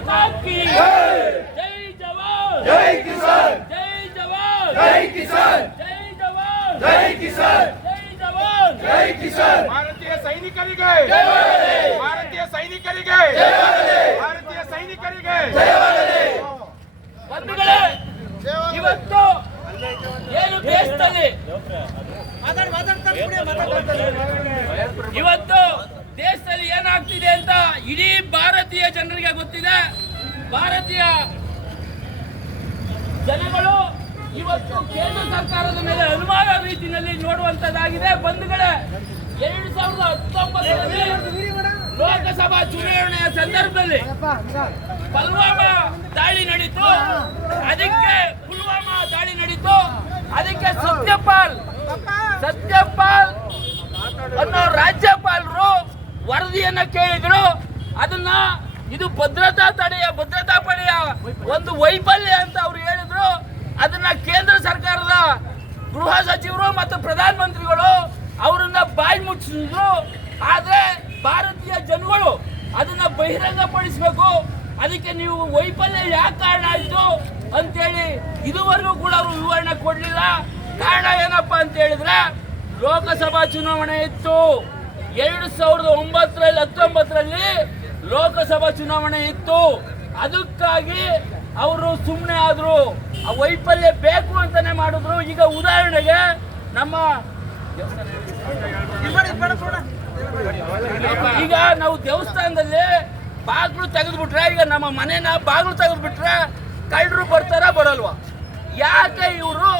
माता की जय जवान जय किसान जय जवान जय किसान जय जवान जय किसान जय जवान जय किसान ಭಾರತೀಯ ಸೈನಿಕರಿಗೆ ಭಾರತೀಯ ಸೈನಿಕರಿಗೆ ಭಾರತೀಯ ಸೈನಿಕರಿಗೆ ಬಂಧುಗಳೇ ಇವತ್ತು ಏನು ದೇಶದಲ್ಲಿ ಇವತ್ತು ದೇಶದಲ್ಲಿ ಏನಾಗ್ತಿದೆ ಅಂತ ಇಡೀ ಭಾರತೀಯ ಜನರಿಗೆ ಗೊತ್ತಿದೆ. ಭಾರತೀಯ ಜನಗಳು ಇವತ್ತು ಕೇಂದ್ರ ಸರ್ಕಾರದ ಮೇಲೆ ಅನುಮಾನ ರೀತಿಯಲ್ಲಿ ನೋಡುವಂತದ್ದಾಗಿದೆ. ಬಂಧುಗಳೇ, ಎರಡು ಸಾವಿರದ ಹತ್ತೊಂಬತ್ತರಲ್ಲಿ ಲೋಕಸಭಾ ಚುನಾವಣೆಯ ಸಂದರ್ಭದಲ್ಲಿ ಪಲ್ವಾಮಾ ದಾಳಿ ನಡೀತು. ಅದಕ್ಕೆ ಪುಲ್ವಾಮಾ ದಾಳಿ ನಡೀತು. ಅದಕ್ಕೆ ಸತ್ಯಪಾಲ್ ಸತ್ಯಪಾಲ್ ಅನ್ನೋ ರಾಜ್ಯಪಾಲರು ವರದಿಯನ್ನ ಕೇಳಿದ್ರು, ಅದನ್ನ ಇದು ಭದ್ರತಾ ತಡೆಯ, ಭದ್ರತಾ ಪಡೆಯ ಒಂದು ವೈಫಲ್ಯ ಅಂತ ಅವ್ರು ಹೇಳಿದ್ರು. ಅದನ್ನ ಕೇಂದ್ರ ಸರ್ಕಾರದ ಗೃಹ ಸಚಿವರು ಮತ್ತು ಪ್ರಧಾನಮಂತ್ರಿಗಳು ಅವರನ್ನ ಬಾಯಿ ಮುಚ್ಚಿದ್ರು. ಆದರೆ ಭಾರತೀಯ ಜನಗಳು ಅದನ್ನ ಬಹಿರಂಗಪಡಿಸಬೇಕು. ಅದಕ್ಕೆ ನೀವು ವೈಫಲ್ಯ ಯಾಕೆ ಕಾರಣ ಆಯ್ತು ಅಂತೇಳಿ ಇದುವರೆಗೂ ಕೂಡ ಅವರು ವಿವರಣೆ ಕೊಡಲಿಲ್ಲ. ಕಾರಣ ಏನಪ್ಪಾ ಅಂತ ಹೇಳಿದ್ರೆ ಲೋಕಸಭಾ ಚುನಾವಣೆ ಇತ್ತು. ಎರಡು ಸಾವಿರದ ಒಂಬತ್ತರಲ್ಲಿ, ಹತ್ತೊಂಬತ್ತರಲ್ಲಿ ಲೋಕಸಭಾ ಚುನಾವಣೆ ಇತ್ತು. ಅದಕ್ಕಾಗಿ ಅವರು ಸುಮ್ಮನೆ ಆದ್ರು. ಆ ವೈಫಲ್ಯ ಬೇಕು ಅಂತಾನೆ ಮಾಡಿದ್ರು. ಈಗ ಉದಾಹರಣೆಗೆ ನಮ್ಮ ಈಗ ನಾವು ದೇವಸ್ಥಾನದಲ್ಲಿ ಬಾಗಿಲು ತೆಗೆದ್ಬಿಟ್ರೆ, ಈಗ ನಮ್ಮ ಮನೆನ ಬಾಗಿಲು ತೆಗೆದ್ಬಿಟ್ರೆ ಕಳ್ಳರು ಬರ್ತಾರ ಬರಲ್ವಾ? ಯಾಕೆ ಇವರು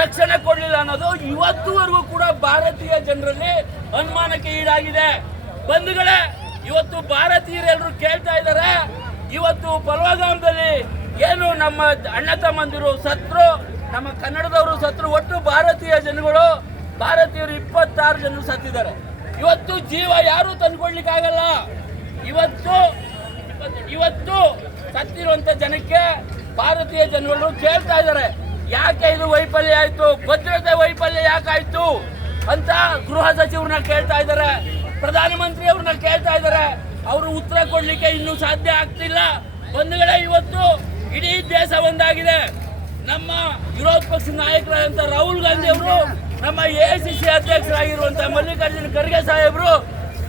ರಕ್ಷಣೆ ಕೊಡಲಿಲ್ಲ ಅನ್ನೋದು ಇವತ್ತುವರೆಗೂ ಕೂಡ ಭಾರತೀಯ ಜನರಲ್ಲಿ ಅನುಮಾನಕ್ಕೆ ಈಡಾಗಿದೆ. ಬಂಧುಗಳೇ, ಇವತ್ತು ಭಾರತೀಯರೆಲ್ಲರೂ ಕೇಳ್ತಾ ಇದ್ದಾರೆ, ಇವತ್ತು ಪಲ್ವಗಾಮದಲ್ಲಿ ಏನು ನಮ್ಮ ಅಣ್ಣ ತಮ್ಮಂದಿರು ಸತ್ರು, ನಮ್ಮ ಕನ್ನಡದವರು ಸತ್ರು, ಒಟ್ಟು ಭಾರತೀಯ ಜನಗಳು, ಭಾರತೀಯರು ಇಪ್ಪತ್ತಾರು ಜನರು ಸತ್ತಿದ್ದಾರೆ. ಇವತ್ತು ಜೀವ ಯಾರು ತಂದ್ಕೊಳ್ಲಿಕ್ಕಾಗಲ್ಲ ಇವತ್ತು ಇವತ್ತು ಸತ್ತಿರುವಂತ ಜನಕ್ಕೆ ಭಾರತೀಯ ಜನಗಳು ಕೇಳ್ತಾ ಇದ್ದಾರೆ. ಯಾಕೆ ಇದು ವೈಫಲ್ಯ ಆಯಿತು? ಭದ್ರತೆ ವೈಫಲ್ಯ ಯಾಕಾಯ್ತು? ಅಂತ ಗೃಹ ಸಚಿವರನ್ನ ಕೇಳ್ತಾ ಇದ್ದಾರೆ. ಪ್ರಧಾನಮಂತ್ರಿ ಅವ್ರನ್ನ ಕೇಳ್ತಾ ಇದ್ದಾರೆ. ಅವರು ಉತ್ತರ ಕೊಡ್ಲಿಕ್ಕೆ ಇನ್ನೂ ಸಾಧ್ಯ ಆಗ್ತಿಲ್ಲ. ಬಂಧುಗಳೇ, ಇವತ್ತು ಇಡೀ ದೇಶ ಒಂದಾಗಿದೆ. ನಮ್ಮ ವಿರೋಧ ಪಕ್ಷದ ನಾಯಕರಾದಂತ ರಾಹುಲ್ ಗಾಂಧಿ ಅವರು, ನಮ್ಮ ಎ ಸಿ ಸಿ ಅಧ್ಯಕ್ಷರಾಗಿರುವಂತಹ ಮಲ್ಲಿಕಾರ್ಜುನ ಖರ್ಗೆ ಸಾಹೇಬರು,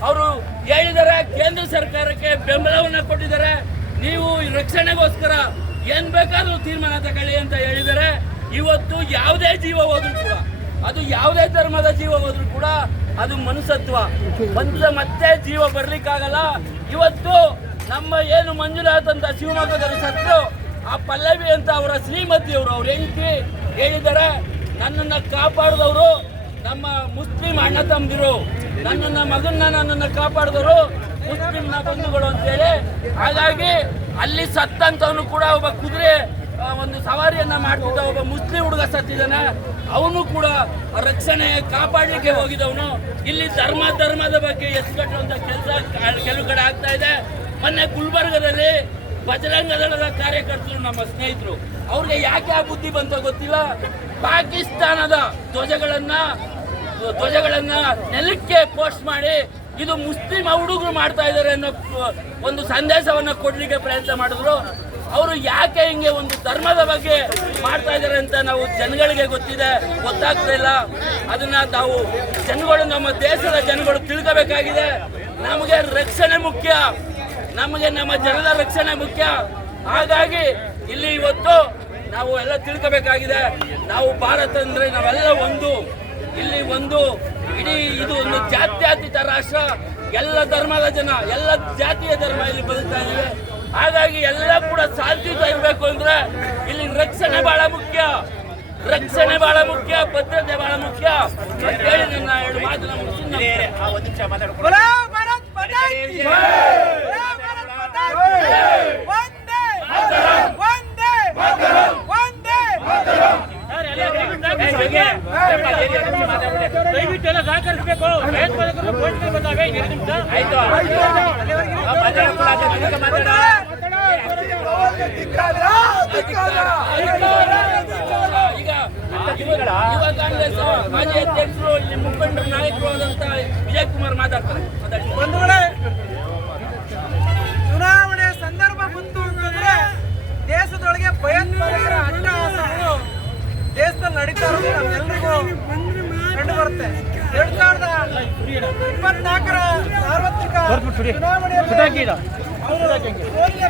ಅವರು ಹೇಳಿದ್ದಾರೆ, ಕೇಂದ್ರ ಸರ್ಕಾರಕ್ಕೆ ಬೆಂಬಲವನ್ನ ಕೊಟ್ಟಿದ್ದಾರೆ. ನೀವು ರಕ್ಷಣೆಗೋಸ್ಕರ ಏನ್ ಬೇಕಾದ್ರೂ ತೀರ್ಮಾನ ತಗೊಳ್ಳಿ ಅಂತ ಹೇಳಿದ್ದಾರೆ. ಇವತ್ತು ಯಾವುದೇ ಜೀವ ಹೋದ್ರು ಅದು ಯಾವುದೇ ಧರ್ಮದ ಜೀವ ಹೋದ್ರು ಕೂಡ ಅದು ಮನುಷ್ಯತ್ವ. ಬಂದ ಮತ್ತೆ ಜೀವ ಬರ್ಲಿಕ್ಕಾಗಲ್ಲ. ಇವತ್ತು ನಮ್ಮ ಏನು ಮಂಜುನಾಥ್ ಅಂತ ಶಿವಮೊಗ್ಗದಲ್ಲಿ ಸತ್ತು ಆ ಪಲ್ಲವಿ ಅಂತ ಅವರ ಶ್ರೀಮತಿಯವರು, ಅವ್ರ ಹೆಂಡತಿ ಹೇಳಿದ್ದಾರೆ, ನನ್ನನ್ನ ಕಾಪಾಡಿದವರು ನಮ್ಮ ಮುಸ್ಲಿಂ ಅಣ್ಣ ತಮ್ಮದಿರು. ನನ್ನನ್ನ ಮಗನ್ನ ನನ್ನನ್ನ ಕಾಪಾಡಿದವರು ಮುಸ್ಲಿಂನ ಬಂಧುಗಳು ಅಂತೇಳಿ ಹಾಗಾಗಿ ಅಲ್ಲಿ ಸತ್ತಂತವನು ಕೂಡ ಒಬ್ಬ ಕುದುರೆ ಒಂದು ಸವಾರಿಯನ್ನ ಮಾಡ್ತಿದ್ದ ಒಬ್ಬ ಮುಸ್ಲಿಂ ಹುಡುಗ ಸತ್ತಿದ್ದಾನೆ. ಅವನು ಕೂಡ ರಕ್ಷಣೆ ಕಾಪಾಡಲಿಕ್ಕೆ ಹೋಗಿದವನು ಇಲ್ಲಿ ಧರ್ಮ, ಧರ್ಮದ ಬಗ್ಗೆ ಕಟ್ಟುವಂತ ಕೆಲಸ ಕೆಲವು ಕಡೆ ಆಗ್ತಾ ಇದೆ. ಮೊನ್ನೆ ಗುಲ್ಬರ್ಗದಲ್ಲಿ ಬಜರಂಗ ದಳದ ಕಾರ್ಯಕರ್ತರು ನಮ್ಮ ಸ್ನೇಹಿತರು. ಅವ್ರಿಗೆ ಯಾಕೆ ಆ ಬುದ್ಧಿ ಬಂತ ಗೊತ್ತಿಲ್ಲ? ಪಾಕಿಸ್ತಾನದ ಧ್ವಜಗಳನ್ನ ಧ್ವಜಗಳನ್ನ ನೆಲಕ್ಕೆ ಪೋಸ್ಟ್ ಮಾಡಿ ಇದು ಮುಸ್ಲಿಂ ಹುಡುಗರು ಮಾಡ್ತಾ ಇದ್ದಾರೆ ಅನ್ನೋ ಒಂದು ಸಂದೇಶವನ್ನ ಕೊಡ್ಲಿಕ್ಕೆ ಪ್ರಯತ್ನ ಮಾಡಿದ್ರು. ಅವರು ಯಾಕೆ ಹಿಂಗೆ ಒಂದು ಧರ್ಮದ ಬಗ್ಗೆ ಮಾಡ್ತಾ ಇದ್ದಾರೆ ಅಂತ ನಾವು ಜನಗಳಿಗೆ ಗೊತ್ತಿದೆ, ಗೊತ್ತಾಗ್ತಾ ಇಲ್ಲ. ಅದನ್ನ ತಾವು ಜನಗಳು, ನಮ್ಮ ದೇಶದ ಜನಗಳು ತಿಳ್ಕೋಬೇಕಾಗಿದೆ. ನಮಗೆ ರಕ್ಷಣೆ ಮುಖ್ಯ. ನಮಗೆ ನಮ್ಮ ಜನರ ರಕ್ಷಣೆ ಮುಖ್ಯ. ಹಾಗಾಗಿ ಇಲ್ಲಿ ಇವತ್ತು ನಾವು ಎಲ್ಲ ತಿಳ್ಕೋಬೇಕಾಗಿದೆ. ನಾವು ಭಾರತ ಅಂದ್ರೆ ನಾವೆಲ್ಲ ಒಂದು. ಇಲ್ಲಿ ಒಂದು, ಇಡೀ ಇದು ಒಂದು ಜಾತ್ಯಾತೀತ ರಾಷ್ಟ್ರ. ಎಲ್ಲ ಧರ್ಮದ ಜನ, ಎಲ್ಲ ಜಾತಿಯ ಧರ್ಮ ಇಲ್ಲಿ ಬದುಕ್ತಾ ಇದ್ದೀವಿ ಹಾಗಾಗಿ ಎಲ್ಲ ಕೂಡ ಶಾಂತಿಯುತ ಇರಬೇಕು ಅಂದ್ರೆ ಇಲ್ಲಿ ರಕ್ಷಣೆ ಬಹಳ ಮುಖ್ಯ ರಕ್ಷಣೆ ಬಹಳ ಮುಖ್ಯ ಭದ್ರತೆ ಬಹಳ ಮುಖ್ಯ ಅಂತ ಹೇಳಿ ನನ್ನ ಎರಡು ಮಾತನ್ನ ಮುಗಿಸಿ ನಮ್ಮ- ಯುವ ಕಾಂಗ್ರೆಸ್ ಮಾಜಿ ಅಧ್ಯಕ್ಷರು ಮುಖಂಡರು ನಾಯಕರು ಆದಂತ ವಿಜಯ್ ಕುಮಾರ್ ಮಾತಾಡ್ತಾರೆ. ಚುನಾವಣೆ ಸಂದರ್ಭ ಬಂತು ಅಂತಂದ್ರೆ ದೇಶದೊಳಗೆ ಭಯೋತ್ಪಾದಕರ ಅಟ್ಟ ದೇಶದಲ್ಲಿ ನಡೀತಾ ಇರೋದು ನಮ್ಗೆಲ್ರಿಗೂ ಕಂಡು ಬರುತ್ತೆ. ಎರಡ್ ಸಾವಿರದ ಇಪ್ಪತ್ನಾಲ್ಕರ ಸಾರ್ವತ್ರಿಕ ಚುನಾವಣೆಯಲ್ಲಿ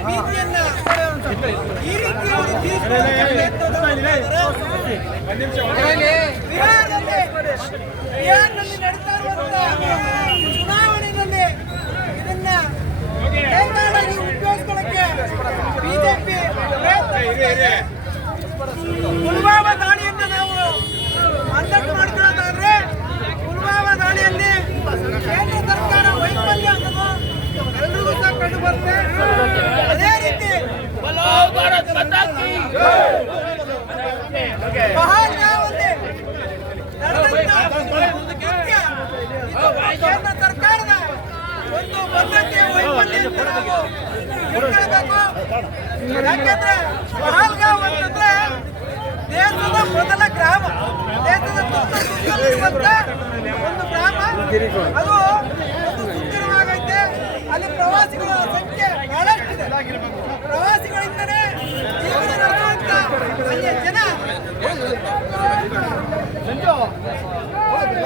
ಭೀತಿಯನ್ನ ಈ ರೀತಿ ಅವರು ತೀರಿಸಿಕೊಳ್ಳುತ್ತಾರೆ ಬಿಹಾರದಲ್ಲಿ ಬಿಹಾರದಲ್ಲಿ ನಡೀತಾ ಇರುವಂತಹ ಚುನಾವಣೆಯಲ್ಲಿ ಇದನ್ನ ಕೈನಾಡಾಗಿ ಉಪಯೋಗಿಸ್ಕೊಳ್ಳಕ್ಕೆ ಬಿಜೆಪಿ ಪುಲ್ವಾಮಾ ದಾಳಿಯನ್ನ ನಾವು ಅಂದಾಜು ಮಾಡ್ಕೊಳ್ಳೋದಾದ್ರೆ ಪುಲ್ವಾಮಾ ದಾಳಿಯಲ್ಲಿ ಕೇಂದ್ರ ಸರ್ಕಾರ ವೈಫಲ್ಯ ಅನ್ನೋದು ಎಲ್ರಿಗೂ ಸಹ ಕಂಡು ಬರುತ್ತೆ ಅದೇ ರೀತಿ ಬಲೋ ಭಾರತ್ ಮಾತಾ ಕಿ ಪಹಲ್ಗಾಮಲ್ಲಿ ನಡೆದಂತ ಒಂದು ಕೃತ್ಯ ಕೇಂದ್ರ ಸರ್ಕಾರದ ಒಂದು ಬದ್ಧತೆಯ ವೈಫಲ್ಯ ಅಂತ ನಾವು ತಿಳ್ಕೊಳ್ಬೇಕು. ಯಾಕೆಂದ್ರೆ ಪಹಲ್ಗಾಮ್ ಅಂತಂದ್ರೆ ದೇಶದ ಮೊದಲ ಗ್ರಾಮ. ದೇಶದ ಒಂದು ಗ್ರಾಮ. ಅದು ಸುಂದರವಾಗೈತೆ ಅಲ್ಲಿ ಪ್ರವಾಸಿಗಳ ಸಂಖ್ಯೆ ಬಹಳಷ್ಟಿದೆ. ಪ್ರವಾಸಿಗಳಿಂದಲೇ ಜೀವನ ನಡೆಸುವಂತ ಜನ ಅಂತ ಒಂದು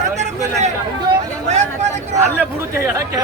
ಸಂದರ್ಭದಲ್ಲಿ ಅಲ್ಲಿ ಭಯೋತ್ಪಾದಕರು ಅಲ್ಲೇ ಬಿಡುತ್ತೆ ಹೇಳಕ್ಕೆ